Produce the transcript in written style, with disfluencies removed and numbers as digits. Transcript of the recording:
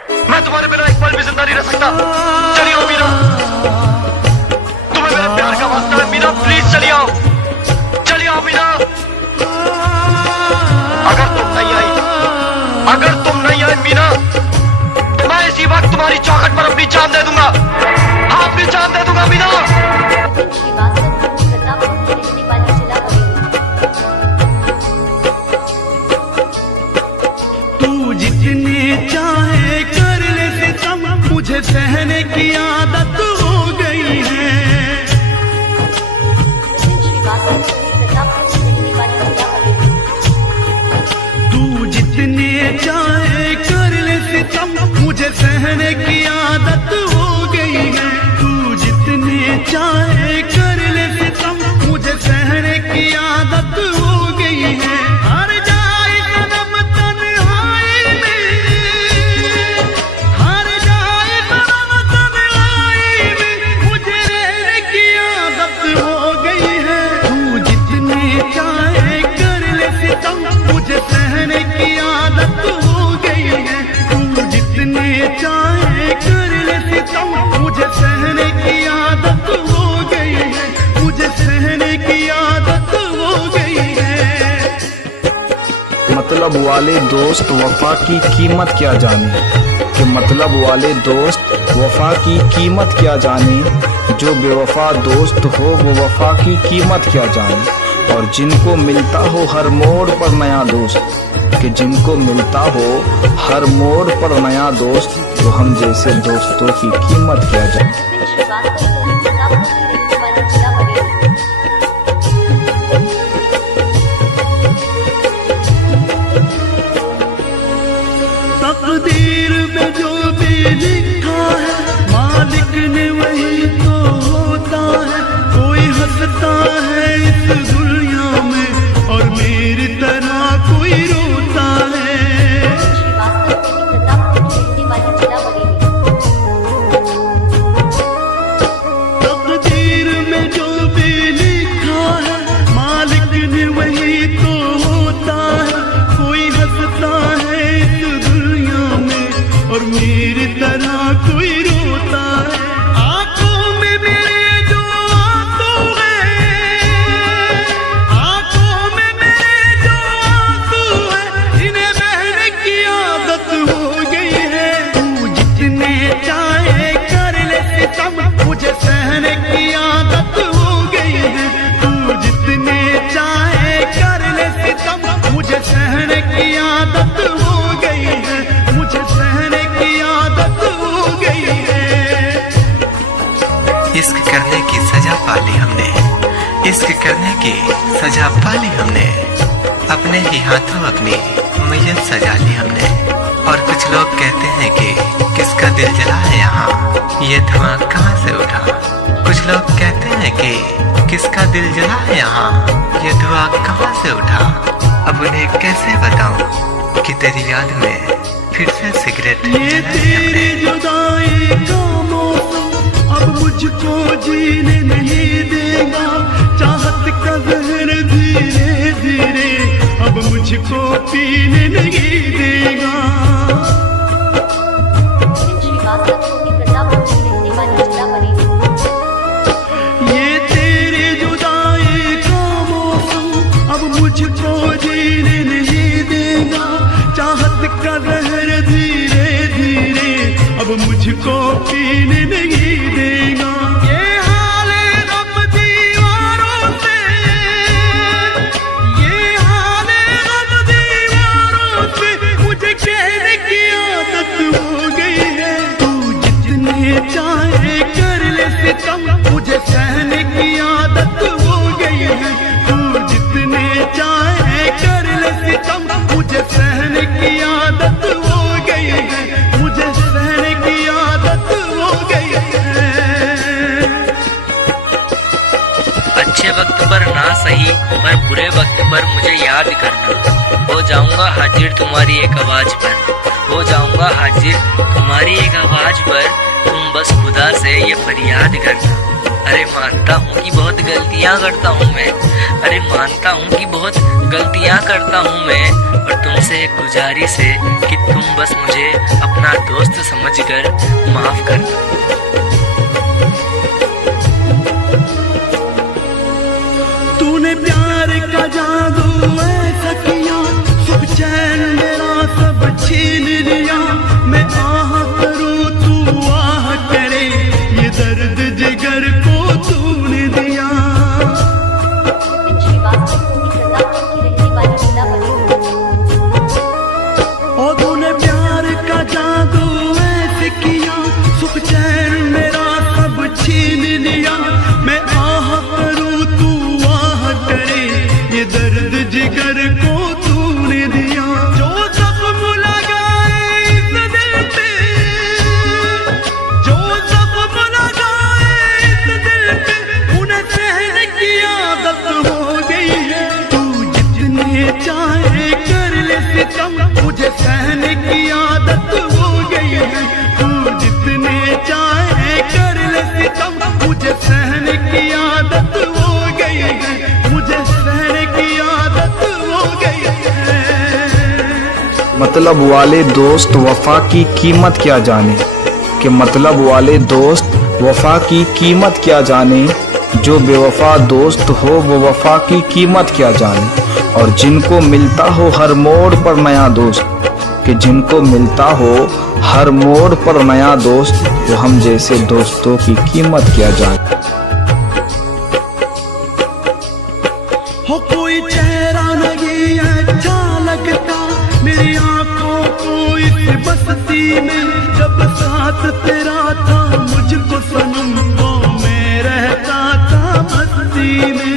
मैं तुम्हारे बिना एक पल भी जिंदा नहीं रह सकता। चलिए आओ मीना, तुम्हें मेरे प्यार का वास्ता है मीना, प्लीज चलिए आओ, चलिए आओ मीना। अगर तुम नहीं आई मीना, तो मैं इसी वक्त तुम्हारी चौखट पर अपनी जान दे दूंगा। हाँ, अपनी जान दे दूंगा मीना। जितने चाहे कर ले सितम, मुझे सहने की आदत हो गई है। तू जितने चाहे कर ले सितम, मुझे सहने की आदत हो गई है। तू जितने चाहे कर ले सितम, मुझे सहने की आदत हो गई है। मुझे सहने की आदत हो गई है, मुझे सहने की आदत हो गई है। मतलब वाले दोस्त वफा की कीमत क्या जाने, कि मतलब वाले दोस्त वफा की कीमत क्या जाने। जो बेवफा दोस्त हो वो वफा की कीमत क्या जाने। और जिनको मिलता हो हर मोड़ पर नया दोस्त, कि जिनको मिलता हो हर मोड़ पर नया दोस्त, वो हम जैसे दोस्तों की कीमत क्या जाने। तकदीर में जो भी लिखा है, मालिक ने वही तो होता है। कोई हंसता है इस दुनिया में, और मेरी तरह कोई रोता है। तकदीर में जो भी लिखा है, मालिक ने वही तो होता है। कोई हंसता है इस दुनिया में, और मेरी तरह कोई रोता है। आंखों में मेरे जो आंसू है, आंखों में मेरे जो आंसू है, इन्हें बहने की आदत हो गई है। तू जितने चाहे कर ले सितम, मुझे सहने की आदत हो गई है। तू जितने चाहे कर ले सितम, मुझे सहने की आदत हो गई है, मुझे सहने की आदत हो गई है। इश्क करने की सजा पाली हमने, इश्क करने की सजा पाली हमने। अपने ही हाथों अपनी मैयत सजा ली हमने। और कुछ लोग कहते हैं कि किसका दिल जला है यहाँ, ये धुआं कहाँ से उठा। कुछ लोग कहते हैं कि किसका दिल जला है यहाँ, ये धुआं कहाँ से उठा। अब उन्हें कैसे बताऊं कि तेरी याद में फिर से सिगरेट ये तेरी जुदाई का मौसम अब मुझको जीने नहीं देगा। चाहत का जहर धीरे धीरे अब मुझको पीने नहीं देगा। ये तेरी जुदाई का मौसम अब मुझको जीने नहीं देगा। चाहत का जहर धीरे धीरे अब मुझको पीने नहीं देगा। ये हाल गम दीवारों से, ये हाल गम दीवारों से, मुझे कहने की आदत हो गई है। तू जितने चाहे कर ले सितम, मुझे सहने की आदत हो गई है। तू जितने चाहे कर ले सितम, मुझे सहने की आदत हो गई है, मुझे सहने की आदत हो गई है। अच्छे वक्त पर ना सही पर बुरे वक्त पर मुझे याद करना। हो जाऊंगा हाजिर तुम्हारी एक आवाज पर, हो जाऊंगा हाजिर तुम्हारी एक आवाज पर। तुम बस खुदा से ये फरियाद करना। अरे मानता हूँ कि बहुत गलतियाँ करता हूँ मैं, अरे मानता हूँ कि बहुत गलतियाँ करता हूँ मैं, और तुमसे एक गुजारिश है कि तुम बस मुझे अपना दोस्त समझकर माफ करना। तूने प्यार का जादू ऐसा किया, सुख चैन मेरा सब छीन लिया। मैं आह करूं तू आह करे, ये दर्द जिगर को तूने दिया। और तूने प्यार का जादू ऐसे किया, सुख चैन मेरा सब छीन लिया। मैं आह करूं तू आह करे, ये दर्द जिगर को तूने दिया। जो जख्म लगाए इस दिल पे, जो जख्म लगाए इस दिल पे, उन्हें सहने की आदत हो गई है। तू जितने चाहे कर ले सितम, मुझे सहने की आदत हो गई है। तू जितने चाहे कर ले सितम, मुझे सहने की आदत हो गई है। मुझे सहने की आदत हो गई है। मतलब वाले दोस्त वफा की कीमत क्या जाने, कि मतलब वाले दोस्त वफा की कीमत क्या जाने। जो बेवफा दोस्त हो वो वफा की कीमत क्या जाने। और जिनको मिलता हो हर मोड़ पर नया दोस्त, कि जिनको मिलता हो हर मोड़ पर नया दोस्त, वो हम जैसे दोस्तों की कीमत क्या जाने। हो कोई चेहरा नहीं अच्छा लगता मेरी आंखों को इस बस्ती में। जब साथ तेरा था मुझको सनम, तो मैं रहता था मस्ती में।